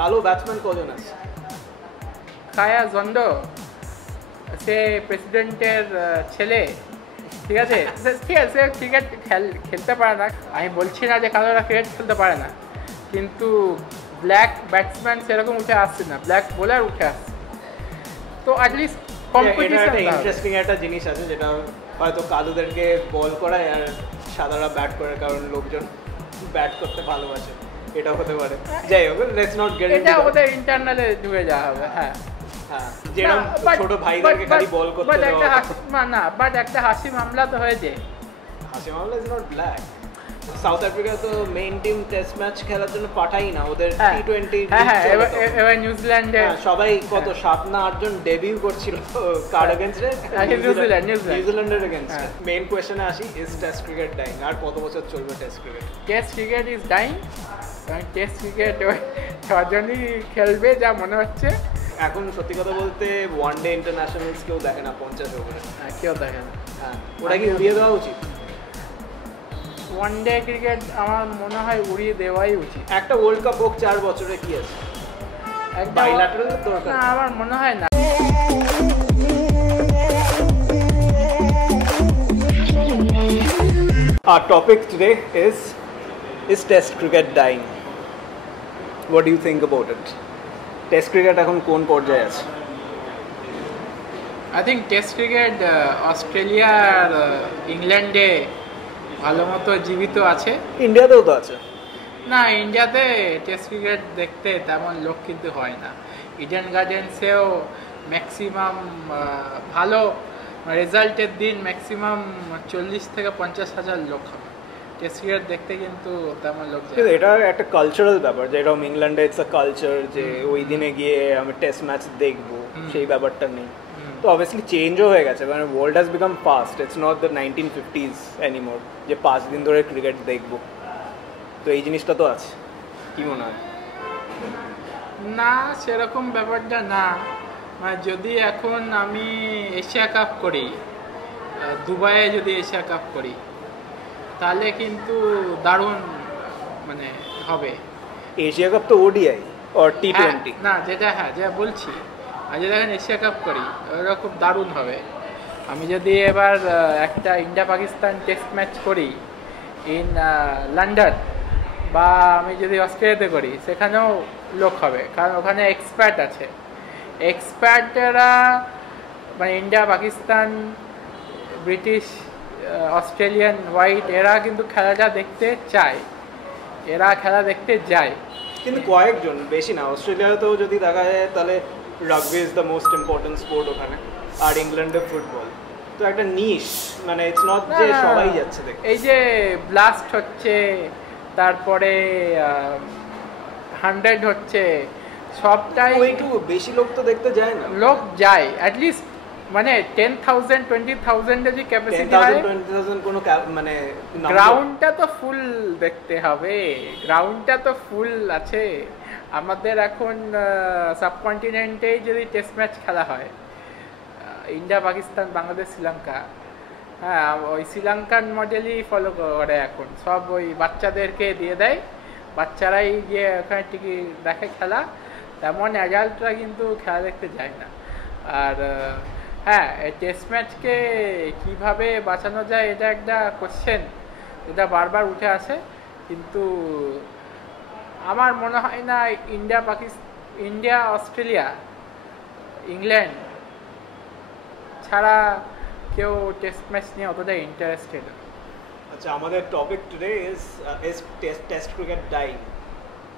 কালো ব্যাটসম্যান কজন আছে? খায়া জন্ড, সে প্রেসিডেন্টের ছেলে, ঠিক আছে। ঠিক আছে, সে ক্রিকেট খেলতে পারে না, আমি বলছি না যে কালোরা ক্রিকেট খেলতে পারে না, কিন্তু ব্ল্যাক ব্যাটসম্যান সেরকম উঠে আসছে না, ব্ল্যাক বোলার উঠে আসছে। তো অ্যাটলিস্ট কম্পিটিশন। ইন্টারেস্টিং একটা জিনিস আছে যেটা হয়তো কালোদেরকে বল করায় আর সাদারা ব্যাট করে, কারণ লোকজন ব্যাট করতে ভালোবাসে, এটা হতে পারে। যাই হোক, লেটস নট গেট ইনটু এটা ওদের ইন্টারনালে ঢুকে যাওয়া হবে। হ্যাঁ, যেরকম ছোট ভাইদেরকে খালি বল করতে দেওয়া। না, বাট একটা হাসি মামলা তো হয়েছে। হাসি মামলা is not black. South Africa তো মেইন টিম টেস্ট ম্যাচ খেলার জন্য পাঠাই না, ওদের টি-20। এবার নিউজিল্যান্ডে সবাই কত 7 না 8 জন ডেবিউ করছিল কার এগেইনস্টে, নিউজিল্যান্ডের এগেইনস্টে। মেইন কোশ্চেনে আসি, ইজ টেস্ট ক্রিকেট ডাইং? আর কত বছর চলবে test cricket? Test cricket is dying. Test cricket ছজনই খেলবে যা মনে হচ্ছে এখন। সত্যি কথা বলতে ওয়ান ডে ইন্টারন্যাশনালস কেউ দেখে না 50 ওভারে, কেউ দেখে না। ওটা কি উড়িয়ে দেওয়া উচিত? ওয়ান ডে ক্রিকেট আমার মনে হয় উড়িয়ে দেওয়াই উচিত। একটা ওয়ার্ল্ড কাপ হোক 4 বছরে, কি আছে? বাইল্যাটারাল দরকার না, আমার মনে হয় না। Our topic today is Test cricket dying? What do you think about it? Test cricket এখন কোন পর্যায়ে আছে? I think test cricket Australia আর ইংল্যান্ডে ভালো মতো জীবিত আছে। ইন্ডিয়াতেও তো আছে। না, ইন্ডিয়াতে টেস্ট ক্রিকেট দেখতে তেমন লোক কিন্তু হয় না। ইডেন গার্ডেন্সেও ম্যাক্সিমাম ভালো রেজাল্টের দিন ম্যাক্সিমাম 40 থেকে 50 হাজার লোক হবে টেস্ট ক্রিকেট দেখতে, কিন্তু তেমন লোক যায়। এটা একটা কালচারাল ব্যাপার, যেরকম ইংল্যান্ডে ইটস আ কালচার যে ওই দিনে গিয়ে আমি টেস্ট ম্যাচ দেখবো, সেই ব্যাপারটা নেই। তো অবভিয়াসলি চেঞ্জও হয়ে গেছে, মানে world has become fast. It's not the 1950s anymore যে 5 দিন ধরে ক্রিকেট দেখবো। তো এই জিনিসটা তো আছে, কি মনে হয়? না, সেরকম ব্যাপারটা না। মানে যদি এখন আমি এশিয়া কাপ করি, দুবাইয়ে যদি এশিয়া কাপ করি, তাহলে কিন্তু দারুণ মানে হবে। এশিয়া কাপ তো ওডিআই আর টি20। না, যেটা বলছি, আর যদি এখন এশিয়া কাপ করি ওটা খুব দারুণ হবে। আমি যদি এবার একটা ইন্ডিয়া পাকিস্তান টেস্ট ম্যাচ করি ইন লন্ডন, বা আমি যদি অস্ট্রেলিয়াতে করি, সেখানেও লোক হবে, কারণ ওখানে এক্সপার্ট আছে। এক্সপার্টেরা মানে India Pakistan British Australian white এরা কিন্তু খেলাটা দেখতে চায়, এরা খেলা দেখতে যায়, কিন্তু কয়েকজন, বেশি না। অস্ট্রেলিয়াতেও যদি দেখা যায় তাহলে rugby is the most important sport ওখানে, আর ইংল্যান্ডে ফুটবল। তো একটা নিশ, মানে ইটস নট যে সবাই যাচ্ছে দেখতে। এই যে ব্লাস্ট হচ্ছে, তারপরে 100 হচ্ছে, সবটাই একটু বেশি লোক তো দেখতে যায় না। লোক যায় অ্যাটলিস্ট মানে 10,000 20,000 যদি ক্যাপাসিটি হয়, 20,000 কোনো মানে গ্রাউন্ডটা তো ফুল দেখতে হবে, গ্রাউন্ডটা তো ফুল আছে। আমাদের এখন সাবকন্টিনেন্টে যদি টেস্ট ম্যাচ খেলা হয়, ইন্ডিয়া পাকিস্তান বাংলাদেশ শ্রীলঙ্কা, হ্যাঁ, ওই শ্রীলঙ্কান মডেলই ফলো করে এখন। সব ওই বাচ্চাদেরকে দিয়ে দেয়, বাচ্চারাই গিয়ে ওখানে টিকিট দেখে খেলা, তেমন অ্যাডাল্টরা কিন্তু খেলা দেখতে যায় না। আর হ্যাঁ, টেস্ট ম্যাচকে কীভাবে বাঁচানো যায় এটা একটা কোশ্চেন যেটা বারবার উঠে আসে, কিন্তু আমার মনে হয় না ইন্ডিয়া অস্ট্রেলিয়া ইংল্যান্ড ছাড়া কেউ টেস্ট ম্যাচ নিয়ে অতটা ইন্টারেস্টেড। আচ্ছা, আমাদের topic today is test cricket dying.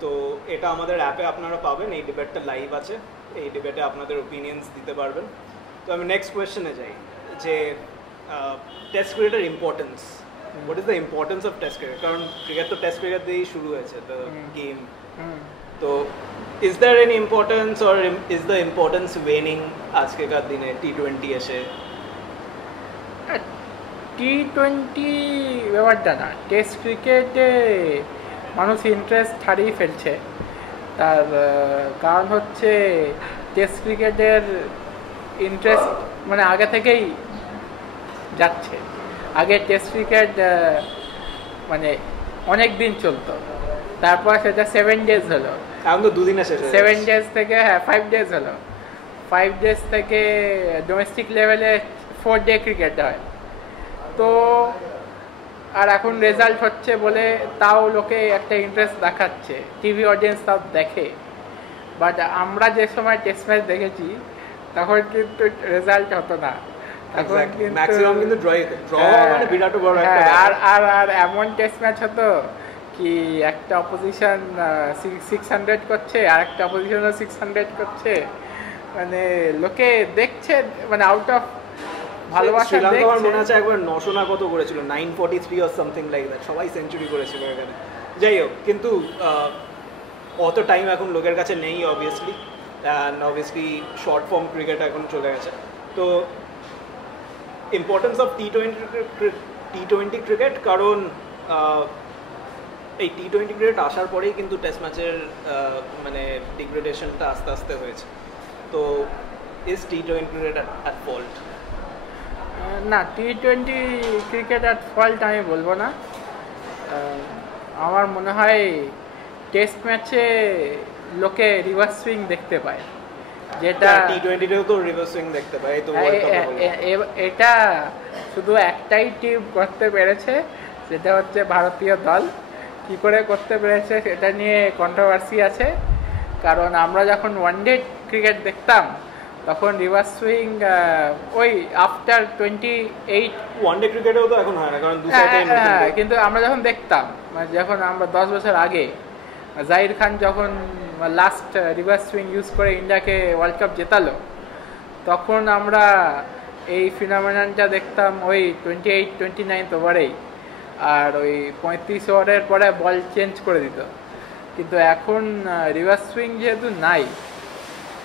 তো এটা আমাদের অ্যাপে আপনারা পাবেন, এই ডিবেটটা লাইভ আছে, এই ডিবেটে আপনাদের ওপিনিয়ন্স দিতে পারবেন। তো আমি নেক্সট কোয়েশ্চেনে যাই, যে টেস্ট ক্রিকেটের importance, what is the importance of test cricket? কারণ ক্রিকেট তো টেস্ট ক্রিকেট দিয়েই শুরু হয়েছে, দ্য গেম। তো is there any importance, or is the importance waning আজকেকার দিনে টি20 এসে? টি20 ব্যাপারটা না, টেস্ট ক্রিকেটে মানুষ ইন্টারেস্ট হারিয়ে ফেলছে। তার কারণ হচ্ছে টেস্ট ক্রিকেটের ইন্টারেস্ট মানে আগে থেকেই যাচ্ছে। আগে টেস্ট ক্রিকেট মানে অনেক দিন চলতো, তারপর সেটা 7 days হলো, এখন তো দুদিনে শেষ হয়ে 7 ডেজ থেকে, হ্যাঁ 5 ডেজ হলো, 5 ডেজ থেকে ডোমেস্টিক লেভেলে 4 ডে ক্রিকেট হয়। তো আর এখন রেজাল্ট হচ্ছে বলে তাও লোকে একটা ইন্টারেস্ট দেখাচ্ছে, টিভি অডিয়েন্স তাও দেখে। বাট আমরা যে সময় টেস্ট ম্যাচ দেখেছি তখন কিন্তু রেজাল্ট হতো না, তখন ম্যাক্সিমাম কিন্তু ড্র মানে বিরাট বড় একটা আর এমন টেস্ট ম্যাচ হতো কি একটা অপোজিশন 600 করছে আর একটা অপোজিশনও 600 করছে, মানে লোকে দেখছে, মানে আউট অফ ভালোবাসা দেখছে। আমার মনে আছে একবার 900 না কত করেছিল, 943 অর সামথিং লাইক দ্যাট, সবাই সেঞ্চুরি করেছিল এখানে। যাই হোক, কিন্তু অত টাইম এখন লোকের কাছে নেই obviously, and obviously short form cricket এখন চলে গেছে। তো ইম্পর্টেন্স অফ টি-20 ক্রিকেট, কারণ এই টি-20 ক্রিকেট আসার পরেই কিন্তু টেস্ট ম্যাচের মানে ডিগ্রেডেশনটা আস্তে আস্তে হয়েছে। তো ইজ টি-20 ক্রিকেট অ্যাট ফল্ট? না, টি-20 ক্রিকেট অ্যাট ফল্ট আমি বলবো না। আমার মনে হয় টেস্ট ম্যাচে লোকে রিভার্স সুইং দেখতে পায়, যেটা টি-20তেও তো রিভার্স সুইং দেখতে পায়। তো এটা শুধু একটাই টিম করতে পেরেছে, সেটা হচ্ছে ভারতীয় দল। কি করে করতে পেরেছে সেটা নিয়ে কন্ট্রোভার্সি আছে, কারণ আমরা যখন ওয়ানডে ক্রিকেট দেখতাম তখন রিভার্স সুইং ওই আফটার 28 ওয়ানডে ক্রিকেটেও তো এখন হয় না, কারণ দু সাইডে কিন্তু আমরা যখন দেখতাম, যখন আমরা 10 বছর আগে জাহির খান যখন লাস্ট রিভার্স সুইং ইউজ করে ইন্ডিয়াকে ওয়ার্ল্ড কাপ জেতালো, তখন আমরা এই ফিনোমেননটা দেখতাম ওই 28-29 ওভারেই, আর ওই 35 ওভারের পরে বল চেঞ্জ করে দিত। কিন্তু এখন রিভার্স সুইং যেহেতু নাই,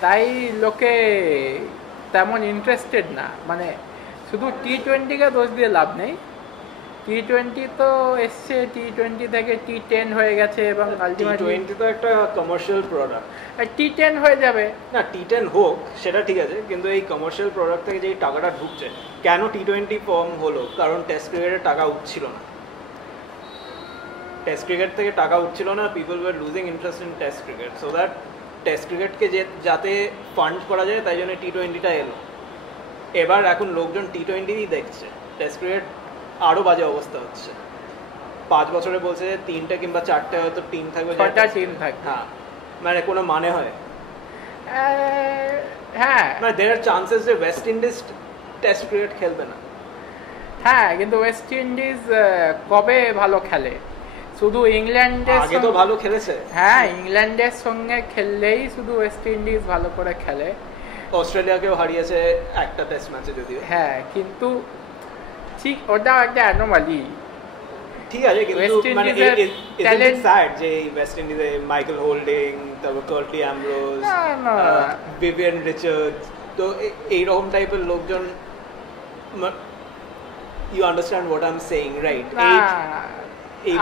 তাই লোকে তেমন ইন্টারেস্টেড না। মানে শুধু টি-20কে দোষ দিয়ে লাভ নেই, টি-20 তো এসছে, টি-20 থেকে টি-10 হয়ে গেছে, এবং টি-20 তো একটা কমার্শিয়াল প্রোডাক্ট। টি-10 হয়ে যাবে না, টি-10 হোক সেটা ঠিক আছে, কিন্তু এই কমার্শিয়াল প্রোডাক্ট থেকে যেই টাকাটা ঢুকছে, কেন টি-20 ফর্ম হলো? কারণ টেস্ট ক্রিকেটের টাকা উঠছিল না, টেস্ট ক্রিকেট থেকে টাকা উঠছিল না, people were losing interest in test cricket, so that test ক্রিকেটকে যাতে ফান্ড করা যায় তাই জন্য টি-20টা এলো। এবার এখন লোকজন টি-20ই দেখছে, টেস্ট ক্রিকেট আরও বাজে অবস্থা হচ্ছে। 5 বছরে বলছে যে 3টে কিংবা 4টে হয়তো টিম থাকবে, 6টা টিম থাকবে। হ্যাঁ, মানে কোনো মানে হয়? হ্যাঁ, মানে দেয়ার আর চান্সেস যে ওয়েস্ট ইন্ডিজ টেস্ট ক্রিকেট খেলবে না। হ্যাঁ, কিন্তু ওয়েস্ট ইন্ডিজ কবে ভালো খেলে? শুধু ইংল্যান্ডের আগে তো ভালো খেলেছে। হ্যাঁ, ইংল্যান্ডের সঙ্গে খেললেই শুধু ওয়েস্ট ইন্ডিজ ভালো করে খেলে। অস্ট্রেলিয়াকেও হারিয়েছে একটা টেস্ট ম্যাচে যদিও। হ্যাঁ, কিন্তু ঠিক ওটাও একটা অ্যানোমালি। ঠিক আছে, কিন্তু মানে ইজ স্যাড যে ওয়েস্ট ইন্ডিজে মাইকেল হোল্ডিং, তারপর কার্টি অ্যামব্রোজ, ভিভিয়ান রিচার্ডস, তো এইরকম টাইপের লোকজন, you understand what I am saying, right?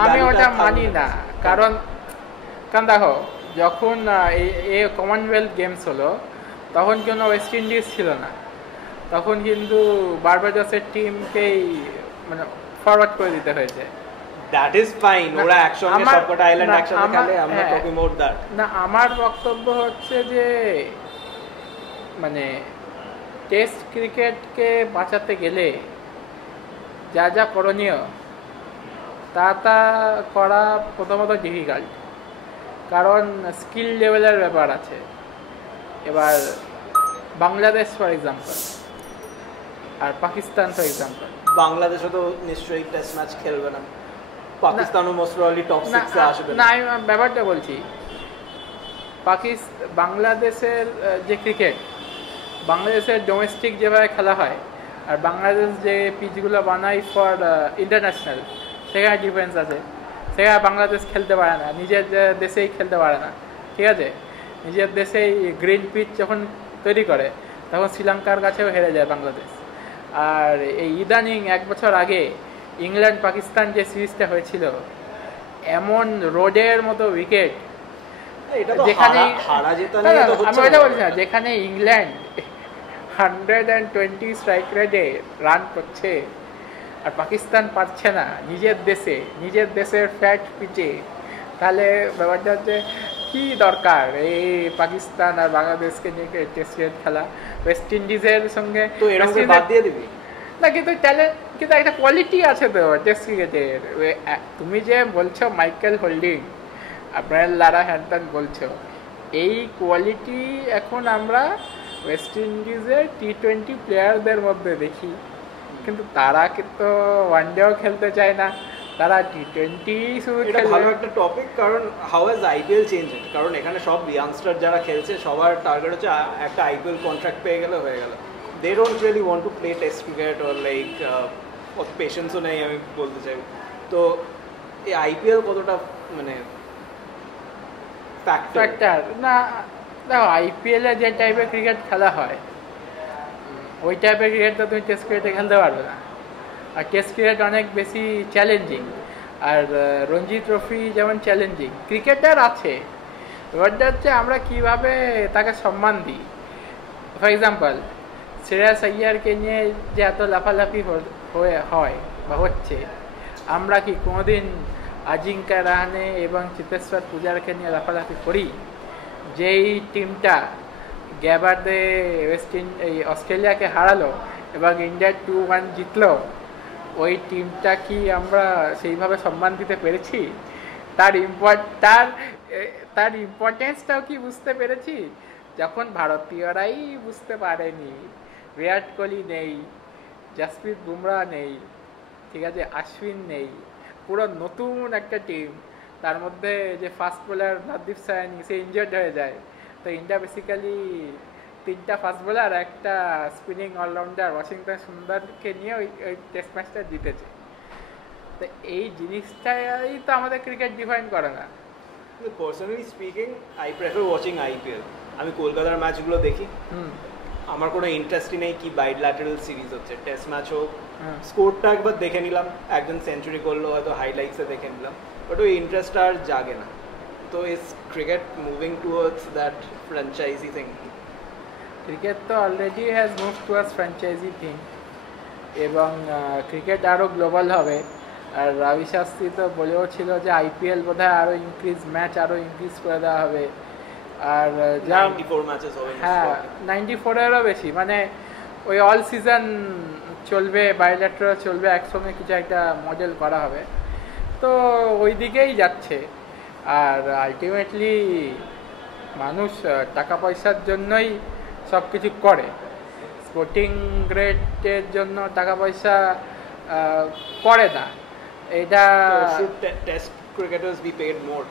আমি ওটা মানি না, কারণ দেখো, যখন এই কমনওয়েলথ গেমস হলো তখন কোনো ওয়েস্ট ইন্ডিজ ছিল না, তখন কিন্তু বার্বাডোসের টিমকেই মানে ফরওয়ার্ড করে দিতে হয়েছে। দ্যাট ইজ ফাইন, ওরা একসঙ্গে সবকটা আইল্যান্ড একসাথে খেলে, আমরা টকিং অ্যাবাউট দ্যাট না। আমার বক্তব্য হচ্ছে যে মানে টেস্ট ক্রিকেটকে বাঁচাতে গেলে যা যা করণীয় তা করা প্রথমত ডিফিকাল্ট, কারণ স্কিল লেভেলের ব্যাপার আছে। এবার বাংলাদেশ ফর এক্সাম্পল আর পাকিস্তান ফর এক্সাম্পল, বাংলাদেশও তো নিশ্চয়ই টেস্ট ম্যাচ খেলবে না, পাকিস্তানও মোস্ট প্রবাবলি টপ 6 এ আসবে না। আমি ব্যাপারটা বলছি, বাংলাদেশের যে ক্রিকেট, বাংলাদেশের ডোমেস্টিক যেভাবে খেলা হয় আর বাংলাদেশ যে পিচগুলো বানায় ফর ইন্টারন্যাশনাল, সেখানে ডিফারেন্স আছে। সেখানে বাংলাদেশ খেলতে পারে না, নিজের দেশেই খেলতে পারে না, ঠিক আছে? নিজের দেশেই গ্রিন পিচ যখন তৈরি করে তখন শ্রীলঙ্কার কাছেও হেরে যায় বাংলাদেশ। আর এই ইদানিং 1 বছর আগে ইংল্যান্ড পাকিস্তান যে সিরিজটা হয়েছিল, এমন রোডের মতো উইকেট, যেখানে ইংল্যান্ড 120 স্ট্রাইক রেটে রান করছে আর পাকিস্তান পারছে না নিজের দেশের ফ্ল্যাট পিচে, তাহলে ব্যাপারটা হচ্ছে কি দরকার এই পাকিস্তান আর বাংলাদেশকে নিয়ে টেস্ট ক্রিকেট খেলা? ওয়েস্ট ইন্ডিজের সঙ্গে তো এরকম বাদ দিয়ে দিবি না, কিন্তু ট্যালেন্ট, কিন্তু একটা কোয়ালিটি আছে তো টেস্ট ক্রিকেটের। তুমি যে বলছো মাইকেল হোল্ডিং, আপনার লারা হ্যান্টন বলছো, এই কোয়ালিটি এখন আমরা ওয়েস্ট ইন্ডিজের T20 প্লেয়ারদের মধ্যে দেখি, কিন্তু তারা কিন্তু ওয়ানডেও খেলতে চায় না, তারা T20 শুধু এটা খেলবে। ভালো একটা টপিক, কারণ how has IPL change it. কারণ এখানে সব ইয়াংস্টার যারা খেলছে সবার টার্গেট হচ্ছে একটা আইপিএল কন্ট্রাক্ট পেয়ে গেলে হয়ে গেল। They don't really want to play test cricket or like অত পেশেন্সও নেই আমি বলতে চাই। তো এই আইপিএল কতটা মানে ফ্যাক্টর না, দেখো আইপিএলে যে টাইপের ক্রিকেট খেলা হয় ওই টাইপের ক্রিকেট তো তুমি টেস্ট ক্রিকেটে খেলতে পারবে না। আর টেস্ট ক্রিকেট অনেক বেশি চ্যালেঞ্জিং, আর রঞ্জি ট্রফি যেমন চ্যালেঞ্জিং, ক্রিকেটার আছে, এবারটা হচ্ছে আমরা কীভাবে তাকে সম্মান দিই। ফর এক্সাম্পল শ্রেয়াস আইয়ারকে নিয়ে যে এত লাফালাফি হয় বা হচ্ছে, আমরা কি কোনোদিন আজিঙ্কা রাহানে এবং চিতেশ্বর পূজারকে নিয়ে লাফালাফি করি? যেই টিমটা গ্যাবার্ডে এই অস্ট্রেলিয়াকে হারালো এবং ইন্ডিয়া 2-1 জিতলো, ওই টিমটা কি আমরা সেইভাবে সম্মান দিতে পেরেছি? তার ইম্পর্টেন্সটাও কি বুঝতে পেরেছি? যখন ভারতীয়রাই বুঝতে পারেনি, বিরাট কোহলি নেই, জাসপ্রীত বুমরা নেই, ঠিক আছে, অশ্বিন নেই, পুরো নতুন একটা টিম, তার মধ্যে যে ফাস্ট বোলার নবদীপ সায়নি সে ইনজার্ড হয়ে যায়, তো ইন্ডিয়া বেসিক্যালি 3টা ফাস্ট বোলার একটা স্পিনিং অলরাউন্ডার ওয়াশিংটন সুন্দরকে নিয়ে ওই টেস্ট ম্যাচটা জিতেছে। তো এই জিনিসটাই তো আমাদের ক্রিকেট ডিফাইন করে না। Personally speaking I prefer watching IPL. আমি কলকাতার ম্যাচগুলো দেখি, আমার কোনো ইন্টারেস্টই নেই কি বাইল্যাটারাল সিরিজ হচ্ছে, টেস্ট ম্যাচ হোক, স্কোরটা একবার দেখে নিলাম, একজন সেঞ্চুরি করলো হয়তো হাইলাইটসে দেখে নিলাম, বাট ওই ইন্টারেস্ট আর জাগে না। তো is cricket moving towards that franchise thing? Cricket তো already has move towards franchise thing, এবং ক্রিকেট আরও গ্লোবাল হবে। আর রবি শাস্ত্রী তো বলেও ছিল যে আইপিএল বোধহয় আরও ম্যাচ আরও ইনক্রিজ করে দেওয়া হবে। আর যা 94 ম্যাচেস হবে, হ্যাঁ 94-এরও বেশি, মানে ওই অল সিজন চলবে, বাইল্যাটারাল চলবে, একসঙ্গে কিছু একটা মডেল করা হবে, তো ওই দিকেই যাচ্ছে। আর আলটিমেটলি মানুষ টাকা পয়সার জন্যই সব কিছু করে, স্পোর্টিং গ্রেডের জন্য টাকা পয়সা করে না। এটা টেস্ট ক্রিকেটার্স বি পেড মোর।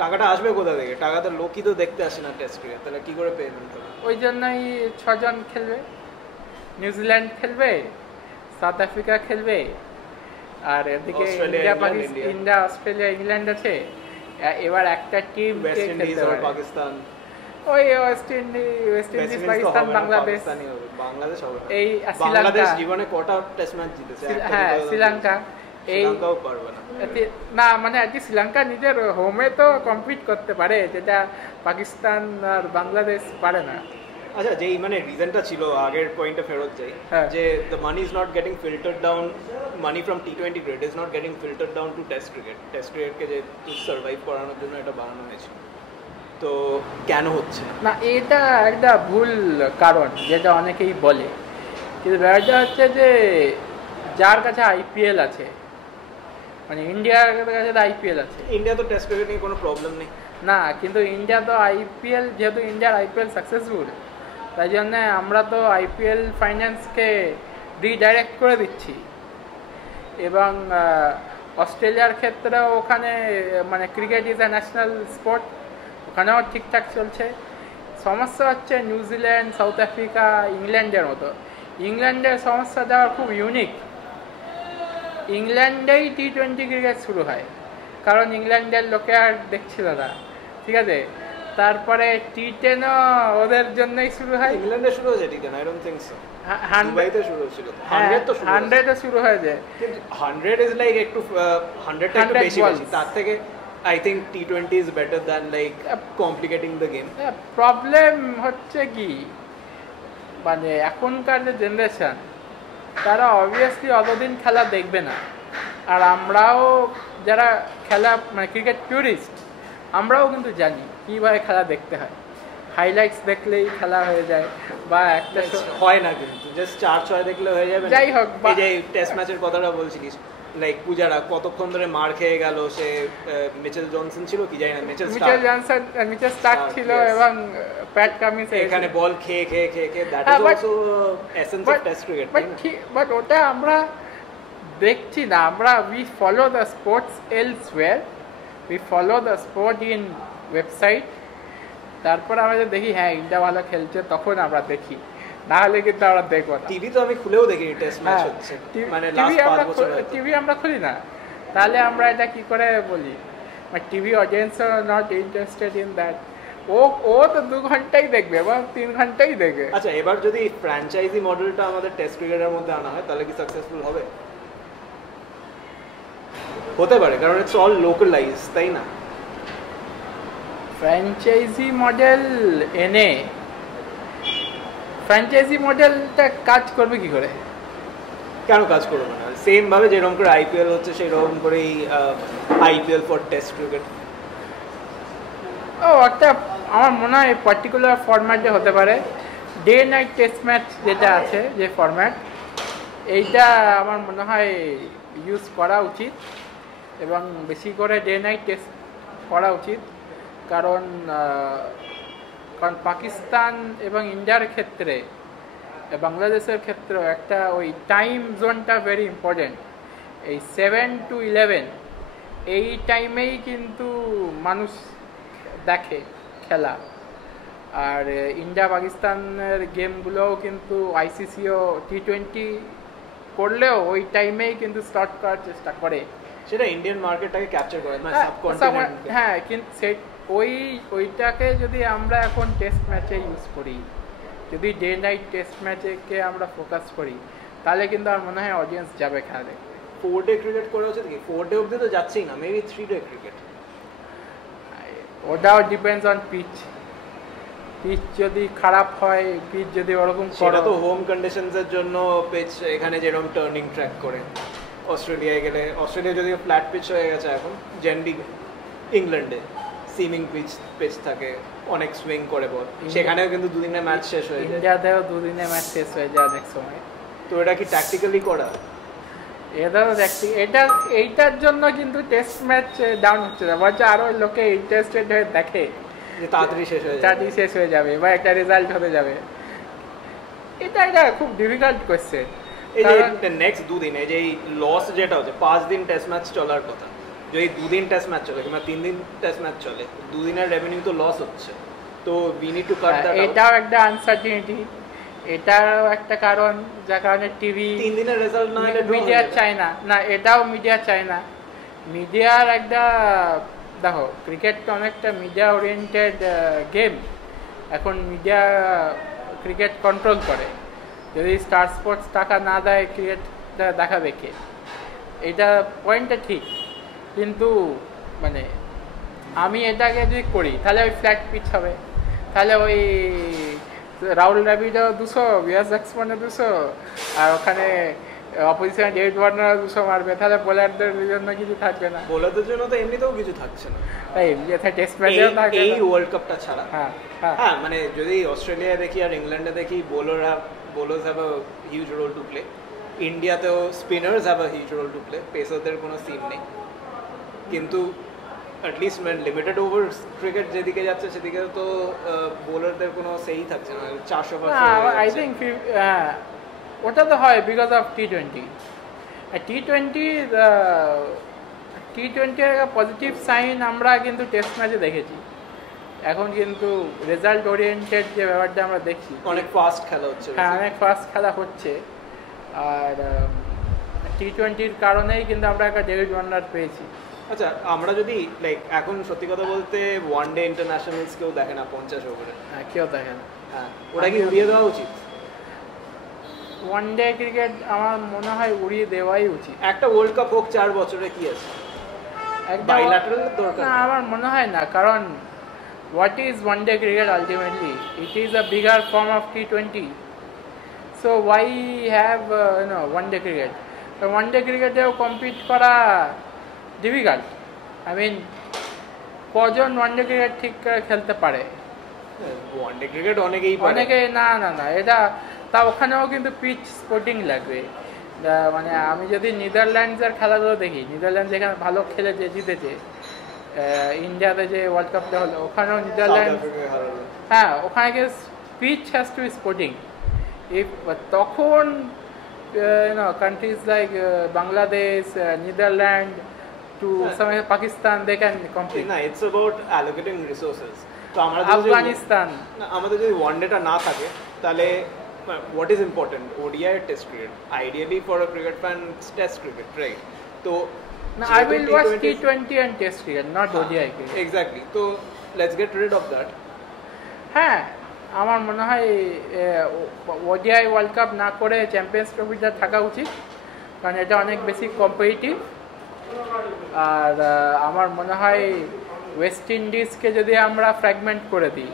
টাকাটা আসবে কোথা থেকে? টাকা তো লোকই তো দেখতে আসে না টেস্ট ক্রিকেট, তাহলে কি করে পেমেন্ট হবে? ওই জন্যই 6 জন খেলবে, নিউজিল্যান্ড খেলবে, সাউথ আফ্রিকা খেলবে, আর এদিকে ইন্ডিয়া, অস্ট্রেলিয়া, ইংল্যান্ড আছে। এবার একটা টিম ওয়েস্ট ইন্ডিজ আর পাকিস্তান, ওই ওয়েস্ট ইন্ডিজ পাকিস্তান, বাংলাদেশ হবে। এই বাংলাদেশ জীবনে কটা টেস্ট ম্যাচ জিতেছে? হ্যাঁ, শ্রীলঙ্কা। শ্রীলঙ্কাও পারবে না, মানে আর কি শ্রীলঙ্কা নিজের হোমে তো কম্পিট করতে পারে, যেটা পাকিস্তান আর বাংলাদেশ পারে না। আচ্ছা, যেই মানে রিজনটা ছিল, আগের পয়েন্টে ফেরত যাই, যে the money is not getting filtered down, money from T20 cricket is not getting filtered down to test cricket. Test ক্রিকেটকে যে সার্ভাইভ করানোর জন্য এটা বানানো হয়েছে, তো কেন হচ্ছে না? এটা একটা ভুল কারণ, যেটা অনেকেই বলে, কিন্তু ব্যাপারটা হচ্ছে যে যার কাছে আইপিএল আছে, মানে ইন্ডিয়ার কাছে তো আইপিএল আছে, ইন্ডিয়া তো টেস্ট ক্রিকেট নিয়ে কোনো প্রবলেম নেই না, কিন্তু ইন্ডিয়া তো আইপিএল, যেহেতু ইন্ডিয়ার আইপিএল সাকসেসফুল, তাই জন্যে আমরা তো আইপিএল ফাইন্যান্সকে রিডাইরেক্ট করে দিচ্ছি। এবং অস্ট্রেলিয়ার ক্ষেত্রেও ওখানে মানে cricket is a national sport, ওখানেও ঠিকঠাক চলছে। সমস্যা হচ্ছে নিউজিল্যান্ড, সাউথ আফ্রিকা, ইংল্যান্ডের মতো। ইংল্যান্ডের সমস্যা দেওয়া খুব ইউনিক। ইংল্যান্ডেই T20 ক্রিকেট শুরু হয়, কারণ ইংল্যান্ডের লোকে আর দেখছিল না, ঠিক আছে। তারপরে T10ও ওদের জন্যই শুরু হয়। ইংল্যান্ডে শুরু হয়েছে T10? I don't think so. দুবাইতে শুরু হয়েছিল, 100 শুরু হয়ে যায়। 100 ইজ লাইক একটু 100টা একটু বেশি বেশি, তার থেকে I think T20 is better than like complicating the game. Problem হচ্ছে কি, মানে এখনকার যে জেনারেশন, তারা অবভিয়াসলি অতদিন খেলা দেখবে না। আর আমরাও যারা খেলা মানে ক্রিকেট পিউরিস্ট, আমরাও কিন্তু জানি কীভাবে খেলা দেখতে হয়, হাইলাইটস দেখলেই খেলা হয়ে যায় বা একটা হয় না, কিন্তু জাস্ট 4-6 দেখলে হয়ে যাবে। যাই হোক, এই যে টেস্ট ম্যাচের কথাটা বলছিলিস, লাইক পূজারা কতক্ষণ ধরে মার খেয়ে গেল, সে মিচেল জনসন ছিল কি জানি না, মিচেল স্টার্ক ছিল এবং প্যাট কামিন্স এখানে বল খেয়ে খেয়ে খেয়ে খেয়ে, that is also essence of test cricket. But ওটা আমরা দেখছি না, আমরা we follow the sports elsewhere, we follow the sport in website, তারপর আমরা যে দেখি হ্যাঁ ইন্ডিয়া ভালো খেলছে তখন আমরা দেখি, না হলে কিন্তু আমরা দেখবো না। টিভি তো আমি খুলেও দেখি টেস্ট ম্যাচ হচ্ছে, মানে লাস্ট 5 বছর টিভি আমরা খুলি না, তাহলে আমরা এটা কি করে বলি? TV audience are not interested in that. ও তো 2 ঘন্টাই দেখবে বা 3 ঘন্টাই দেখবে। আচ্ছা, এবার যদি ফ্র্যাঞ্চাইজি মডেলটা আমাদের টেস্ট ক্রিকেটের মধ্যে আনা হয় তাহলে কি সাকসেসফুল হবে? হতে পারে, কারণ ইটস অল লোকালাইজ, তাই না? ফ্র্যাঞ্চাইজি মডেল এনে ফ্র্যাঞ্চাইজি মডেলটা কাজ করবে কি করে? কেন কাজ করবে না? সেম ভাবে যেরকম করে আইপিএল হচ্ছে সেরকম করেই আইপিএল ফর টেস্ট ক্রিকেট। একটা আমার মনে হয় পার্টিকুলার ফরম্যাটে হতে পারে, ডে নাইট টেস্ট ম্যাচ যেটা আছে, যে ফরম্যাট, এইটা আমার মনে হয় ইউজ করা উচিত এবং বেশি করে ডে নাইট টেস্ট করা উচিত। কারণ পাকিস্তান এবং ইন্ডিয়ার ক্ষেত্রে, বাংলাদেশের ক্ষেত্রেও একটা ওই টাইম জোনটা ভেরি ইম্পর্টেন্ট। এই 7 to 11 এই টাইমেই কিন্তু মানুষ দেখে খেলা, আর ইন্ডিয়া পাকিস্তানের গেমগুলোও কিন্তু আইসিসিও T20 করলেও ওই টাইমেই কিন্তু স্টার্ট করার চেষ্টা করে, সেটা ইন্ডিয়ান মার্কেটটাকে ক্যাপচার করে, মানে সাবকন্টিনেন্ট। হ্যাঁ, কিন্তু ওইটাকে যদি আমরা এখন টেস্ট ম্যাচে ইউজ করি, যদি ডে নাইট টেস্ট ম্যাচেকে আমরা ফোকাস করি, তাহলে কিন্তু আমার মনে হয় অডিয়েন্স যাবে খেলা দেখতে। 4 ডে ক্রিকেট করা উচিত কি? 4 ডে অবধি তো যাচ্ছেই না, মেবি 3 ডে ক্রিকেট। ওটাও ডিপেন্ডস অন পিচ যদি খারাপ হয়, পিচ যদি ওরকম, সেটা তো হোম কন্ডিশনসের জন্য পিচ, এখানে যেরকম টার্নিং ট্র্যাক করে। অস্ট্রেলিয়ায় গেলে, অস্ট্রেলিয়া যদি ফ্ল্যাট পিচ হয়ে গেছে এখন, জেনারেলি ইংল্যান্ডে সিমিং পিচ থাকে, অনেক সুইং করে বল, সেখানেও কিন্তু দুদিনের ম্যাচ শেষ হয়ে যায়। ইন্ডিয়াতেও দুদিনের ম্যাচ শেষ হয়ে যায় অনেক সময়। তো এটা কি ট্যাকটিক্যালি করা? এইটার জন্য কিন্তু টেস্ট ম্যাচ ডাউন হচ্ছে না, বলছে আরো লোকে ইন্টারেস্টেড হয়ে দেখে যে তাড়াতাড়ি শেষ হয়ে যাবে বা একটা রেজাল্ট হতে যাবে। এটা খুব ডিফিকাল্ট কোয়েশ্চেন। এই যে নেক্সট 2 দিন, এই যে লস যেটা হচ্ছে, 5 দিন টেস্ট ম্যাচ চলার কথা, যদি 2 দিন টেস্ট ম্যাচ চলে কিংবা 3 দিন টেস্ট ম্যাচ চলে, 2 দিনের রেভিনিউ তো লস হচ্ছে। তো we need to cut that out. এটাও একটা আনসার্টিনিটি, এটাও একটা কারণ, যার কারণে টিভি 3 দিনের রেজাল্ট না হলে মিডিয়া চায় না, এটাও মিডিয়া চায় না। মিডিয়ার একটা, দেখো ক্রিকেট তো অনেকটা মিডিয়া ওরিয়েন্টেড গেম, এখন মিডিয়া ক্রিকেট কন্ট্রোল করে। যদি স্টার স্পোর্টস টাকা না দেয়, ক্রিকেটটা দেখাবে কে? এটা পয়েন্টটা ঠিক, কিন্তু মানে আমি এটাকে যদি করি তাহলে ওই ফ্ল্যাট পিচ হবে, তাহলে ওই রাহুল দ্রাবিড়ও 200, বিরাজ লক্ষ্মণও 200, আর ওখানে অপোজিশন ডেভিড ওয়ার্নার 200 মারবে, তাহলে বোলারদের জন্য কিছু থাকবে না। বোলারদের জন্য তো এমনিতেও কিছ থাকছে না, তাই টেস্ট ম্যাচেও থাকে এই ওয়ার্ল্ড কাপটা ছাড়া। হ্যাঁ, মানে যদি অস্ট্রেলিয়া দেখি আর ইংল্যান্ডে দেখি, bowlers have a huge role to play. ইন্ডিয়াতেও spinners have a huge role to play, পেসারদের কোনো সিম নেই। কিন্তু অ্যাটলিস্ট লিমিটেড ওভার ক্রিকেট যেদিকে যাচ্ছে সেদিকে তো বোলারদের কোনো সেই থাকছে না, 400 পার। আই থিঙ্ক ওটা তো হয় বিকজ অফ T20। টি-টোয়েন্টির একটা পজিটিভ সাইন আমরা কিন্তু টেস্ট ম্যাচে দেখেছি। এখন কিন্তু রেজাল্ট ওরিয়েন্টেড যে ব্যাপারটা আমরা দেখছি, অনেক ফাস্ট খেলা হচ্ছে। হ্যাঁ, অনেক ফাস্ট খেলা হচ্ছে। আর T20-র কারণেই কিন্তু আমরা একটা ডেভিড ওয়ার্নার পেয়েছি। আচ্ছা, আমরা যদি লাইক এখন সত্যি কথা বলতে ওয়ান ডে ইন্টারন্যাশনালস কেউ দেখে না 50 ওভারে। হ্যাঁ, কেউ দেখে না। হ্যাঁ, ওটা কি উড়িয়ে দেওয়া উচিত? ওয়ান ডে ক্রিকেট আমার মনে হয় উড়িয়ে দেওয়াই উচিত। একটা ওয়ার্ল্ড কাপ হোক 4 বছরে, কি আছে? বাইল্যাটারাল দরকার না, আমার মনে হয় না, কারণ what is one day cricket ultimately? It is a bigger form of T20. So why have one day cricket? So one day cricket compete করা difficult. I mean কজন ওয়ানডে ক্রিকেট ঠিক করে খেলতে পারে? ওয়ানডে ক্রিকেট অনেকেই পারে। অনেকে না না না, এটা তা ওখানেও কিন্তু পিচ স্পোর্টিং লাগবে। মানে আমি যদি নেদারল্যান্ডসের খেলাগুলো দেখি, নেদারল্যান্ডস যেখানে ভালো খেলেছে, জিতেছে, ইন্ডিয়াতে যে ওয়ার্ল্ড কাপটা হলো ওখানেও নেদারল্যান্ড, হ্যাঁ ওখানে pitch has to be sporting. তখন countries like Bangladesh, Netherland to some Pakistan, they can compete. না, it's about allocating resources. তো আমরা আফগানিস্তান, আমাদের যদি ওয়ানডেটা না থাকে তাহলে what is important? ODI test cricket, ideally for a cricket fan test cricket, right? তো I will watch T20 and test cricket, not ODI cricket. Exactly. তো let's get rid of that. হ্যাঁ, আমার মনে হয় ওডিআই ওয়ার্ল্ড কাপ না করে champions ট্রফিটা থাকা উচিত, কারণ এটা অনেক বেশি কম্পিটিটিভ। আর আমার মনে হয় ওয়েস্ট ইন্ডিজকে যদি আমরা ফ্র্যাগমেন্ট করে দিই,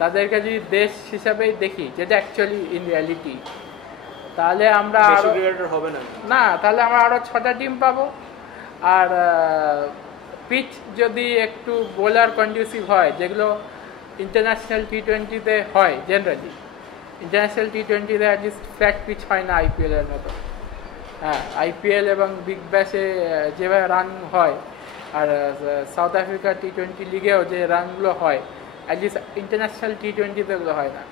তাদেরকে যদি দেশ হিসাবেই দেখি, যেটা অ্যাকচুয়ালি ইন রিয়ালিটি, তাহলে আমরা হবে না, তাহলে আমরা আরও 6টা টিম পাবো। আর পিচ যদি একটু বোলার কন্ডিউসিভ হয়, যেগুলো ইন্টারন্যাশনাল T20-তে হয় জেনারেলি, ইন্টারন্যাশনাল T20-তে অ্যাটলিস্ট ফ্ল্যাট পিচ হয় না IPL-এর মতো। হ্যাঁ, IPL এবং বিগ ব্যাশে যেভাবে রান হয়, আর সাউথ আফ্রিকা T20 লিগেও যে রানগুলো হয়, অ্যাটলিস্ট ইন্টারন্যাশনাল T20-তে ওগুলো হয় না।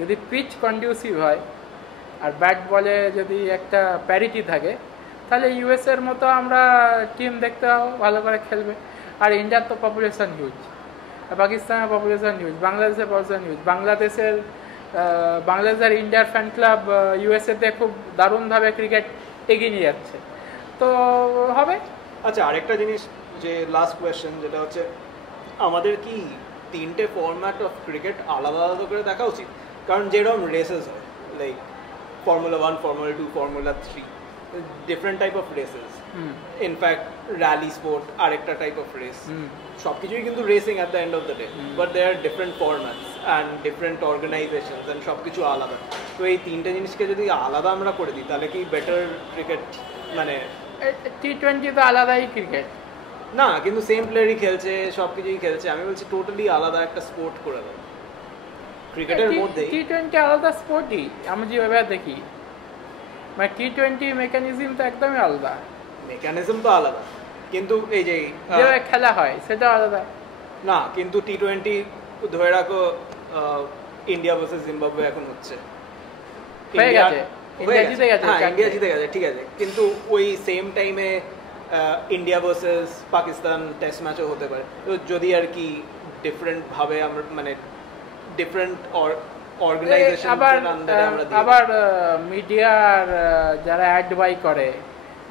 যদি পিচ কন্ডিউসিভ হয় আর ব্যাট বলে যদি একটা প্যারিটি থাকে, তাহলে ইউএসের মতো আমরা টিম দেখতে পাবো, ভালো করে খেলবে। আর ইন্ডিয়ার তো পপুলেশন হিউজ, পাকিস্তানের পপুলেশন হিউজ, বাংলাদেশের পপুলেশন হিউজ। বাংলাদেশের ইন্ডিয়ার ফ্যান ক্লাব ইউএসএতে খুব দারুণভাবে ক্রিকেট এগিয়ে নিয়ে যাচ্ছে, তো হবে। আচ্ছা, আরেকটা জিনিস, যে লাস্ট কোয়েশ্চেন, যেটা হচ্ছে আমাদের কি 3টে ফরম্যাট অফ ক্রিকেট আলাদা আলাদা করে দেখা উচিত? কারণ যেরকম রেসেস হয়, like formula 1, formula 2, formula 3, different type of races. In fact rally sport আরেকটা টাইপ অফ রেস, সবকিছুই কিন্তু racing at the end of the day, but they are different formats and different organisations and সব কিছু আলাদা। তো এই 3টে জিনিসকে যদি আলাদা আমরা করে দিই, তাহলে কি বেটার ক্রিকেট? মানে T20 তো আলাদাই ক্রিকেট না, কিন্তু সেম প্লেয়ারই খেলছে, সব কিছুই খেলছে। আমি বলছি টোটালি আলাদা একটা স্পোর্ট করে দাও ক্রিকেটের মধ্যে। T20 আলাদা স্পোর্টই আমি যেভাবে দেখি, মানে T20 মেকানিজম তো একদমই আলাদা। মেকানিজম তো আলাদা, কিন্তু এই যে খেলা হয় সেটা আলাদা না। কিন্তু T20 ধরে রাখো ইন্ডিয়া ভার্সেস জিম্বাবুয়ে এখন হচ্ছে, ইন্ডিয়া জিতে গেছে, ইন্ডিয়া জিতে গেছে, ঠিক আছে, কিন্তু ওই সেম টাইমে ইন্ডিয়া ভার্সেস পাকিস্তান টেস্ট ম্যাচও হতে পারে। তো যদি আর কি ডিফারেন্ট ভাবে আমরা, মানে ডিফারেন্ট অর্গানাইজেশন আবার মিডিয়ার যারা অ্যাড বাই করে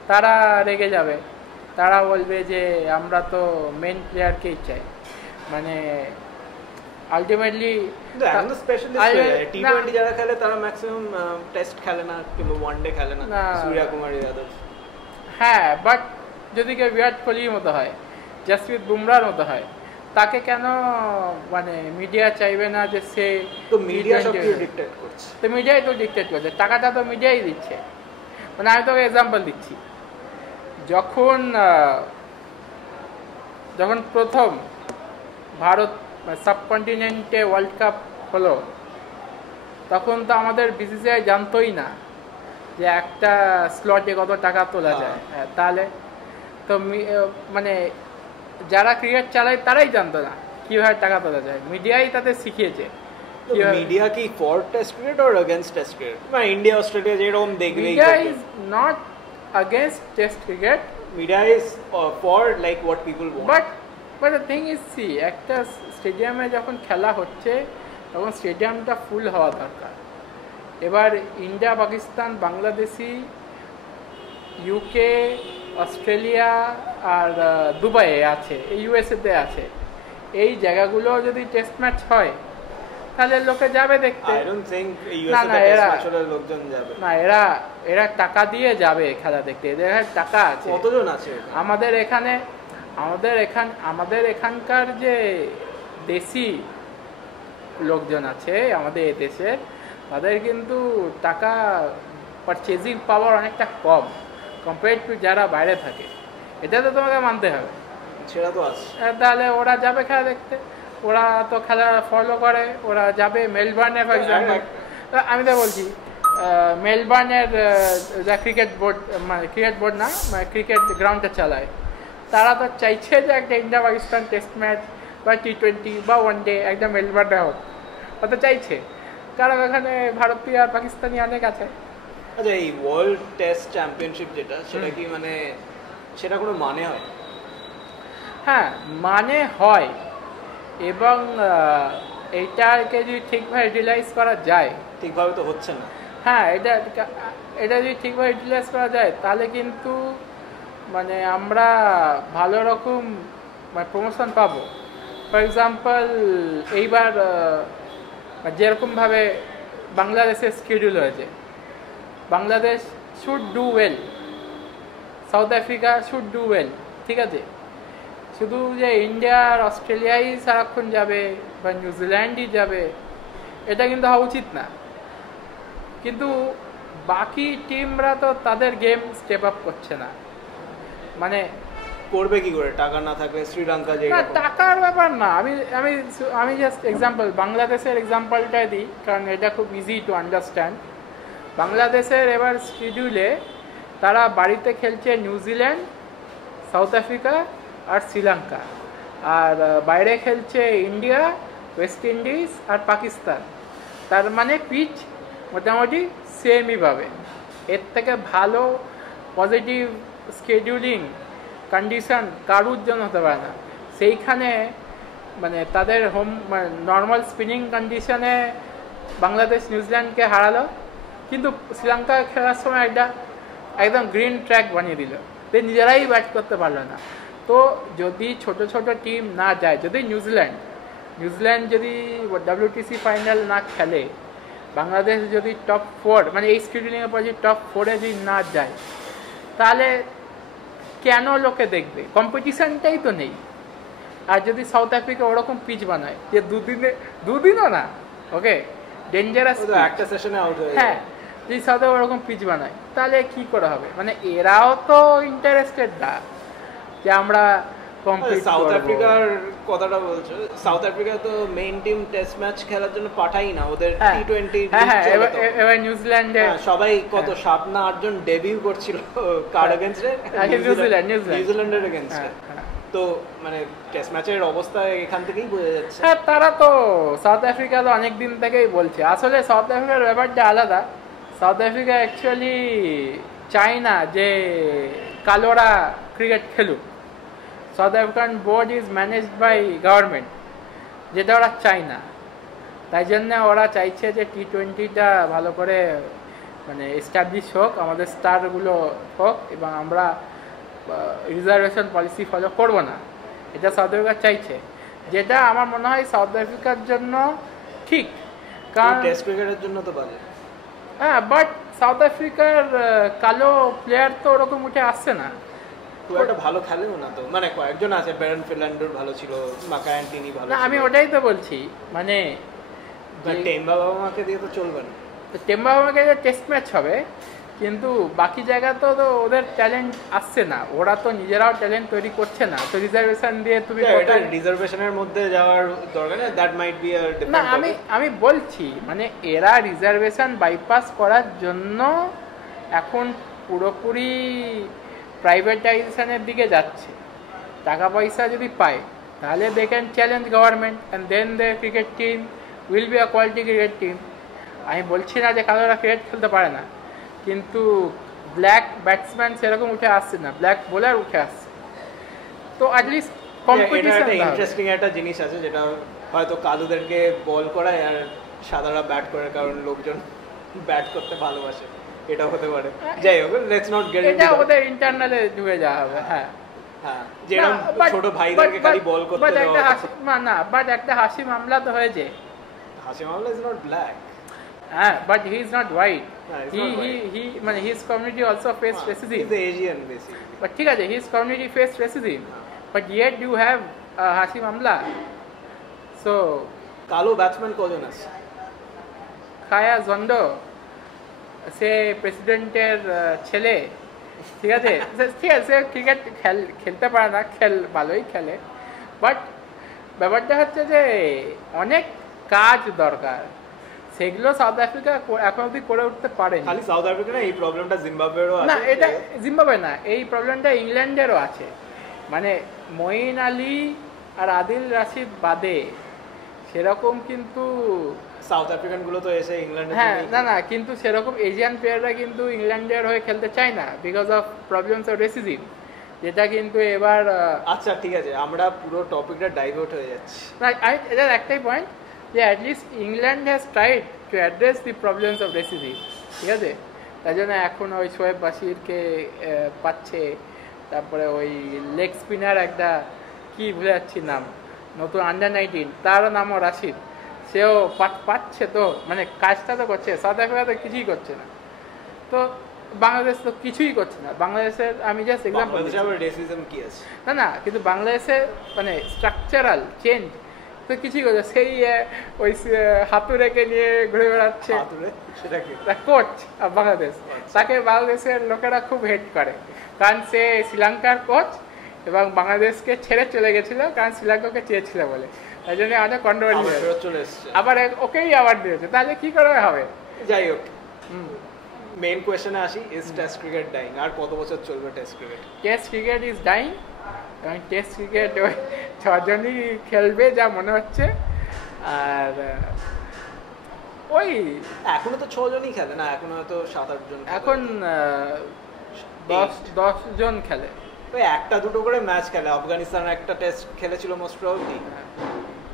তারা রেগে যাবে, তারা বলবে যে আমরা তো মেন প্লেয়ারকেই চাই। মানে আলটিমেটলি T20 যারা খেলে তারা ম্যাক্সিমাম টেস্ট খেলে না, কিংবা ওয়ানডে খেলে না, সূর্য কুমার যাদব। হ্যাঁ, বাট যদি কেউ বিরাট কোহলির মতো হয়, জাসপ্রীত বুমরাহর মতো হয়, তাকে কেন মানে মিডিয়া চাইবে না যে সে? তো মিডিয়া সব কিছু ডিক্টেট করছে, তো মিডিয়াই তো ডিক্টেট করছে, টাকাটা তো মিডিয়াই দিচ্ছে। মানে আমি তোকে এক্সাম্পল দিচ্ছি, যখন প্রথম ভারত সাবকন্টিনেন্টে ওয়ার্ল্ড কাপ হলো, তখন তো আমাদের বিসিসিআই জানতোই না যে একটা স্লটে কত টাকা তোলা যায়। তাহলে তো মানে যারা ক্রিকেট চালায় তারাই জানতো না কিভাবে টাকা তোলা যায়, মিডিয়াই তাদের শিখিয়েছে। মিডিয়া কি for test cricket or against test cricket? মানে ইন্ডিয়া অস্ট্রেলিয়া যেরকম দেখবেই, media is not against test cricket, media is for like what people want, but the thing is, see, একটা স্টেডিয়ামে যখন খেলা হচ্ছে তখন স্টেডিয়ামটা ফুল হওয়া দরকার। এবার India, Pakistan, Bangladeshi, UK, Australia আর দুবাইয়ে আছে, ইউএসএতে আছে, এই জায়গাগুলো যদি টেস্ট ম্যাচ হয় তাহলে লোকে যাবে দেখতে। I don't think USA তে টেস্ট ম্যাচ হলে লোকজন যাবে না। এরা টাকা দিয়ে যাবে খেলা দেখতে, এদের টাকা আছে। কতজন আছে? আমাদের এখানকার যে দেশি লোকজন আছে আমাদের দেশের, তাদের কিন্তু টাকা পারচেজিং পাওয়ার অনেকটা কম কম্পেয়ার টু যারা বাইরে থাকে, এটা তো তোমাকে মানতে হবে। সেটা তো আছে। তাহলে ওরা যাবে খেলা দেখতে, ওরা তো খেলা ফলো করে, ওরা যাবে মেলবার্নে ফর এক্সাম্পল। আমি তো বলছি মেলবার্নের যা ক্রিকেট বোর্ড, মানে ক্রিকেট বোর্ড না, মানে ক্রিকেট গ্রাউন্ডটা চালায়, তারা তো চাইছে যে একটা ইন্ডিয়া পাকিস্তান টেস্ট ম্যাচ বা T20 বা ওয়ানডে একটা মেলবার্নে হোক, ও তো চাইছে, কারণ ওখানে ভারতীয় আর পাকিস্তানি অনেক আছে। আচ্ছা, এই ওয়ার্ল্ড টেস্ট চ্যাম্পিয়নশিপ যেটা, সেটা কি মানে সেটা কোনো মানে হয়? হ্যাঁ, মানে হয়, এবং এইটাকে যদি ঠিকভাবে ইউটিলাইজ করা যায়, ঠিকভাবে তো হচ্ছে না। হ্যাঁ, এটা যদি ঠিকভাবে ইউটিলাইজ করা যায় তাহলে কিন্তু মানে আমরা ভালো রকম মানে প্রমোশন পাবো। ফর এক্সাম্পল এইবার যেরকমভাবে বাংলাদেশের শিডিউল হয়েছে, Bangladesh should do well, south Africa should do well, ঠিক আছে? শুধু যে ইন্ডিয়া আর অস্ট্রেলিয়াই সারাক্ষণ যাবে বা নিউজিল্যান্ডই যাবে, এটা কিন্তু হওয়া উচিত না। কিন্তু বাকি টিমরা তো তাদের গেম স্টেপ আপ করছে না। মানে করবে কি করে? টাকা না থাকলে শ্রীলঙ্কা যে না, টাকার ব্যাপার না, আমি আমি আমি জাস্ট এক্সাম্পল, বাংলাদেশের এক্সাম্পলটাই দিই, কারণ এটা খুব ইজি টু আন্ডারস্ট্যান্ড। বাংলাদেশের এবার শিডিউলে তারা বাড়িতে খেলছে নিউজিল্যান্ড, সাউথ আফ্রিকা আর শ্রীলঙ্কা, আর বাইরে খেলছে ইন্ডিয়া, ওয়েস্ট ইন্ডিজ আর পাকিস্তান। তার মানে পিচ মোটামুটি সেমই পাবে। এর থেকে ভালো পজিটিভ স্কেডিউলিং কন্ডিশন কারুর জন্য হতে পারে না। সেইখানে মানে তাদের হোম নর্মাল স্পিনিং কন্ডিশনে বাংলাদেশ নিউজিল্যান্ডকে হারালো, কিন্তু শ্রীলঙ্কা খেলার সময় একদম গ্রিন ট্র্যাক বানিয়ে দিল, নিজেরাই ব্যাট করতে পারলো না। তো যদি ছোট ছোট টিম না যায়, যদি নিউজিল্যান্ড যদি WTC ফাইনাল না খেলে, বাংলাদেশ যদি টপ 4 মানে এই স্কেডিউলিংয়ের পর যদি টপ 4-এ যদি না যায়, তাহলে কেন লোকে দেখবে? কম্পিটিশনটাই তো নেই। আর যদি সাউথ আফ্রিকা ওরকম পিচ বানায় যে দুদিনও না, ওকে, ডেঞ্জারাস একটা সেশনে আউট হয়ে, হ্যাঁ, যদি সাউথ আফ্রিকা ওরকম পিচ বানায়, তাহলে কি করে হবে? মানে এরাও তো ইন্টারেস্টেড না যে আমরা কমপ্লিট করব। সাউথ আফ্রিকার কথাটা বলছো, সাউথ আফ্রিকা তো মেইন টিম টেস্ট ম্যাচ খেলার জন্য পাঠাই না, ওদের T20। হ্যাঁ, এবার নিউজিল্যান্ডে সবাই কত 7 না 8 জন ডেবিউ করছিল কার এগেইনস্টে, নিউজিল্যান্ডের এগেইনস্টে। তো মানে টেস্ট ম্যাচের অবস্থা এখান থেকেই বোঝা যাচ্ছে। হ্যাঁ, তারা তো সাউথ আফ্রিকা তো অনেক দিন থেকেই বলছে। আসলে সাউথ আফ্রিকার ব্যাপারটা আলাদা। সাউথ আফ্রিকা অ্যাকচুয়ালি চায় না যে কালোরা ক্রিকেট খেলুক। South African board is managed by government, যেটা ওরা চায় না। তাই জন্য ওরা চাইছে যে T20টা ভালো করে মানে এস্টাবলিশ হোক, আমাদের স্টারগুলো হোক, এবং আমরা রিজার্ভেশন পলিসি ফলো করব না, এটা সাউথ আফ্রিকা চাইছে, যেটা আমার মনে হয় সাউথ আফ্রিকার জন্য ঠিক। কারণ টেস্ট ক্রিকেটের জন্য তো বাজে। হ্যাঁ, বাট সাউথ আফ্রিকার কালো প্লেয়ার তো ওরকম উঠে আসছে না, খুব একটা ভালো খেলেও না তো। মানে কয়েকজন আছে, ব্যারন ফিলান্ডার ভালো ছিল, মাকায়ান্টিনি ভালো না, ছিল। আমি ওটাই তো বলছি, মানে টেম্বা বাবামাকে দিয়ে তো চলবে না। টেম্বা বাবাকে টেস্ট ম্যাচ হবে, কিন্তু বাকি জায়গা তো ওদের ট্যালেন্ট আসছে না, ওরা তো নিজেরাও ট্যালেন্ট তৈরি করছে না, তো রিজার্ভেশন দিয়ে তুমি এটা রিজার্ভেশনের মধ্যে যাওয়ার দরকার নেই, that might be a different. না, আমি বলছি মানে এরা রিজার্ভেশন বাইপাস করার জন্য এখন পুরোপুরি প্রাইভেটাইজেশনের দিকে যাচ্ছে। টাকা পয়সা যদি পায় তাহলে they can challenge government, and then the cricket team will be a quality cricket team. আমি বলছি না যে কারোরা ক্রিকেট খেলতে পারে না, কিন্তু ব্ল্যাক ব্যাটসম্যান সেরকম উঠে আসছে না, ব্ল্যাক বোলার উঠে আসছে, তো অ্যাটলিস্ট কম্পিটিশন। ইন্টারেস্টিং একটা জিনিস আছে, যেটা হয়তো কালুদেরকে বল করায় আর সাদারা ব্যাট করে, কারণ লোকজন ব্যাট করতে ভালোবাসে, এটা হতে পারে। যাই হোক, লেটস নট গেট এটা ওদের ইন্টারনালে ঢুকে যাওয়া হবে। হ্যাঁ, হ্যাঁ, যেরকম ছোট ভাইদেরকে খালি বল করতে দেওয়া। না, বাট একটা হাসি মামলা তো হয়েছে। হাসি মামলা ইজ নট ব্ল্যাক। হ্যাঁ, but he is not white. He মানে his community also faced racism. He's the Asian basically. But ঠিক আছে, his community faced racism. But yet you have Hashim Amla. So কালো ব্যাটসম্যান কজন আছে? খায়া John Doe, সে প্রেসিডেন্টের ছেলে, ঠিক আছে, ঠিক আছে, ক্রিকেট খেলতে পারে না, ভালোই খেলে, বাট ব্যাপারটা হচ্ছে যে অনেক কাজ দরকার, সেগুলো সাউথ আফ্রিকা এখন অব্দি করে উঠতে পারেনি। খালি সাউথ আফ্রিকা না, এই প্রবলেমটা জিম্বাবুয়েরও আছে। না, এটা জিম্বাবুয়ে না, এই প্রবলেমটা ইংল্যান্ডেরও আছে। মানে মঈন আলী আর আদিল রাশিদ বাদে সেরকম কিন্তু সাউথ আফ্রিকান গুলো তো এসে ইংল্যান্ডে, হ্যাঁ, না কিন্তু সেরকম এশিয়ান প্লেয়াররা কিন্তু ইংল্যান্ডের হয়ে খেলতে চায় না because of problems of racism, যেটা কিন্তু এবার আচ্ছা ঠিক আছে, আমরা পুরো টপিকটা ডাইভার্ট হয়ে যাচ্ছি। না, এটার একটাই পয়েন্ট যে at least England has tried to address the problems of racism, ঠিক আছে? তাই জন্য এখন ওই শোয়েব বাশিরকে পাচ্ছে, তারপরে ওই লেগ স্পিনার একটা কি ভুলে যাচ্ছি নাম, নতুন আন্ডার-19 তারও নামও রাশিদ, সেও পাচ্ছে, তো মানে কাজটা তো করছে। সাউথ আফ্রিকা তো কিছুই করছে না, তো বাংলাদেশ তো কিছুই করছে না। বাংলাদেশের আমি জাস্ট এক্সাম্পল, না কিন্তু বাংলাদেশের মানে স্ট্রাকচারাল চেঞ্জ তো কিছুই করছে, সেই ওই হাতুড়েকে নিয়ে ঘুরে বেড়াচ্ছে কোচ বাংলাদেশ, তাকে বাংলাদেশের লোকেরা খুব হেট করে, কারণ সে শ্রীলঙ্কার কোচ এবং বাংলাদেশকে ছেড়ে চলে গেছিল কারণ শ্রীলঙ্কাকে চেয়েছিল বলে, তাই জন্য অনেক কন্ট্রোভার্সি চলে এসেছে, আবার ওকেই আবার দিয়েছে, তাহলে কি করে হবে? যাই হোক, মেইন কোয়েশ্চেনে আসি, ইজ টেস্ট ক্রিকেট ডাইং? আর কত বছর চলবে test cricket? Test cricket is dyeing, কারণ টেস্ট ক্রিকেট ওই 6 জনই খেলবে যা মনে হচ্ছে, আর ওই এখনো তো 6 জনই খেলে না, এখনো হয়তো 7-8 জন, এখন 10 জন খেলে, ওই একটা দুটো করে ম্যাচ খেলে। আফগানিস্তান একটা টেস্ট খেলেছিল মোস্ট প্রবাবলি,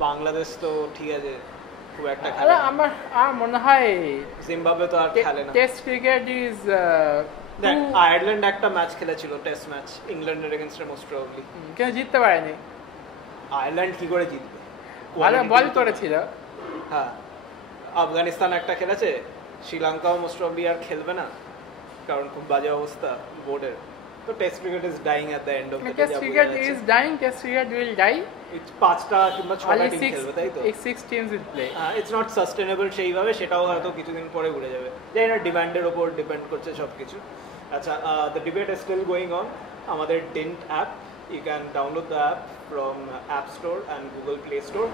বাংলাদেশ তো ঠিক আছে খুব একটা খেলে। আমার মনে হয় জিম্বাবুয়ে তো আর খেলে না টেস্ট ক্রিকেট ইজ। দেখ, আয়ারল্যান্ড একটা ম্যাচ খেলেছিল টেস্ট ম্যাচ ইংল্যান্ডের এগেইনস্টে মোস্ট প্রবাবলি, কেউ জিততে পারেনি। আয়ারল্যান্ড কি করে জিতবে? ভালো বল করেছিল। হ্যাঁ, আফগানিস্তান একটা খেলেছে, শ্রীলঙ্কাও মোস্ট প্রবাবলি আর খেলবে না কারণ খুব বাজে অবস্থা বোর্ডের। তো test cricket is dying at the end of the day. Test cricket is dying, test cricket will die. It's 5টা কিংবা 6টা টিম খেলবে, তাই তো? 6 teams will play. It's not sustainable সেইভাবে, সেটাও হয়তো কিছুদিন পরে ঘুরে যাবে, জানি না, ডিমান্ডের ওপর ডিপেন্ড করছে সবকিছু। আচ্ছা, the debate is still going on. আমাদের DYNT app, you can download the app from App Store and Google Play Store.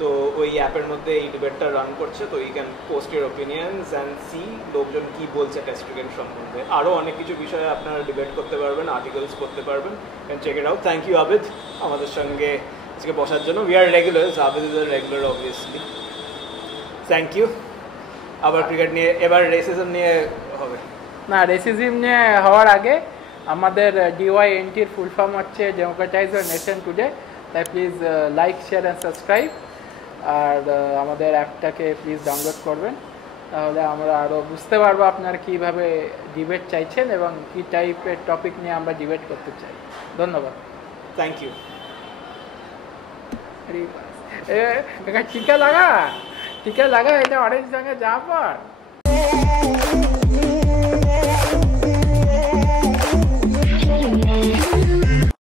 তো ওই অ্যাপের মধ্যে এই ডিবেটটা রান করছে, তো you can post your opinions and see লোকজন কী বলছে টেস্ট ক্রিকেট সম্বন্ধে। আরও অনেক কিছু বিষয়ে আপনারা ডিবেট করতে পারবেন, আর্টিকেলস করতে পারবেন, can check it out. Thank you Abed আমাদের সঙ্গে আজকে বসার জন্য। We are regulars, Abed is a regular obviously. Thank you. আবার ক্রিকেট নিয়ে, এবার রেসিজম নিয়ে হবে না, রেসিজম নিয়ে হওয়ার আগে আমাদের DYNT-র ফুল ফর্ম হচ্ছে ডেমোক্রেটাইজ আওয়ার নেশন টুডে, তাই please like, share and subscribe, আর আমাদের অ্যাপটাকে প্লিজ ডাউনলোড করবেন, তাহলে আমরা আরও বুঝতে পারবো আপনারা কীভাবে ডিবেট চাইছেন এবং কী টাইপের টপিক নিয়ে আমরা ডিবেট করতে চাই। ধন্যবাদ। Thank you. टीका लगा, এটা অরেঞ্জ রঙে যা পর।